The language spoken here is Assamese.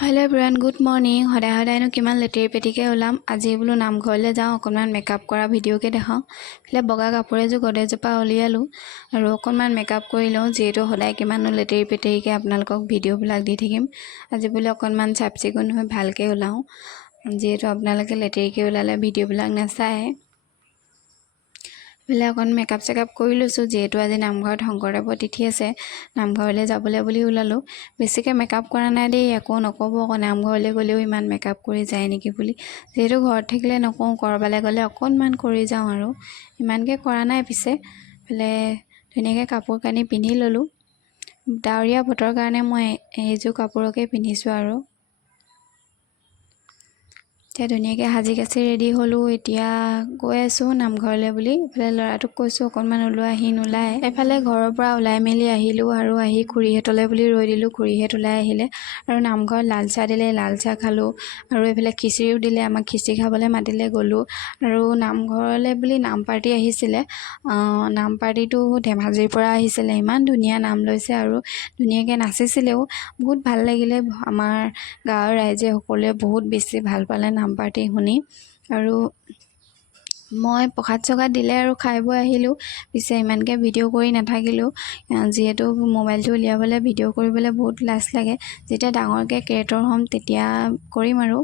Hello' everyone, good morning. সদায়নো কিমান লেটেৰি পেটিকৈ ওলাম। আজি বোলো নামঘৰলৈ যাওঁ, অকণমান মেকআপ কৰা ভিডিঅ'কে দেখাওঁ। এইফালে বগা কাপোৰ এযোৰ গডৰেজৰ পৰা উলিয়ালোঁ আৰু অকণমান মেকআপ কৰি লওঁ, যিহেতু সদায় কিমানো লেটেৰি পেটেৰিকৈ আপোনালোকক ভিডিঅ'বিলাক দি থাকিম। আজি বোলে অকণমান চাফ চিকুণ হৈ ভালকৈ ওলাওঁ, যিহেতু আপোনালোকে লেটেৰিকৈ ওলালে ভিডিঅ'বিলাক নাচায়। এইফালে অকণ মেকআপ চেকআপ কৰি লৈছোঁ, যিহেতু আজি নামঘৰত শংকৰদেৱৰ তিথি আছে, নামঘৰলৈ যাবলৈ বুলি ওলালোঁ। বেছিকৈ মেকআপ কৰা নাই দেই, একো নক'ব আকৌ নামঘৰলৈ গ'লেও ইমান মেকআপ কৰি যায় নেকি বুলি। যিহেতু ঘৰত থাকিলে নকওঁ, ক'ৰবালৈ গ'লে অকণমান কৰি যাওঁ আৰু ইমানকৈ কৰা নাই। পিছে এইফালে ধুনীয়াকৈ কাপোৰ কানি পিন্ধি ল'লোঁ। ডাৱৰীয়া বতৰৰ কাৰণে মই এইযোৰ কাপোৰকে পিন্ধিছোঁ আৰু এতিয়া ধুনীয়াকৈ সাজি কাচি ৰেডি হ'লোঁ। এতিয়া গৈ আছোঁ নামঘৰলৈ বুলি। এইফালে ল'ৰাটোক কৈছোঁ অকণমান ওলোৱা, সি নোলায়। এফালে ঘৰৰ পৰা ওলাই মেলি আহিলোঁ আৰু আহি খুৰীহঁতলৈ বুলি ৰৈ দিলোঁ। খুৰীহঁত ওলাই আহিলে আৰু নামঘৰত লাল চাহ দিলে, লাল চাহ খালোঁ আৰু এইফালে খিচিৰিও দিলে, আমাক খিচিৰি খাবলৈ মাতিলে, গ'লোঁ। আৰু নামঘৰলৈ বুলি নাম পাৰ্টি আহিছিলে। নাম পাৰ্টিটো ধেমাজিৰ পৰা আহিছিলে। ইমান ধুনীয়া নাম লৈছে আৰু ধুনীয়াকৈ নাচিছিলেও, বহুত ভাল লাগিলে। আমাৰ গাঁৱৰ ৰাইজে সকলোৱে বহুত বেছি ভাল পালে নাম পাৰ্টি শুনি। আৰু মই প্ৰসাদ চসাদ দিলে আৰু খাই বৈ আহিলোঁ। পিছে ইমানকৈ ভিডিঅ' কৰি নাথাকিলোঁ, যিহেতু মোবাইলটো উলিয়াবলৈ ভিডিঅ' কৰিবলৈ বহুত লাজ লাগে। যেতিয়া ডাঙৰকৈ ক্ৰিয়েটৰ হ'ম তেতিয়া কৰিম আৰু।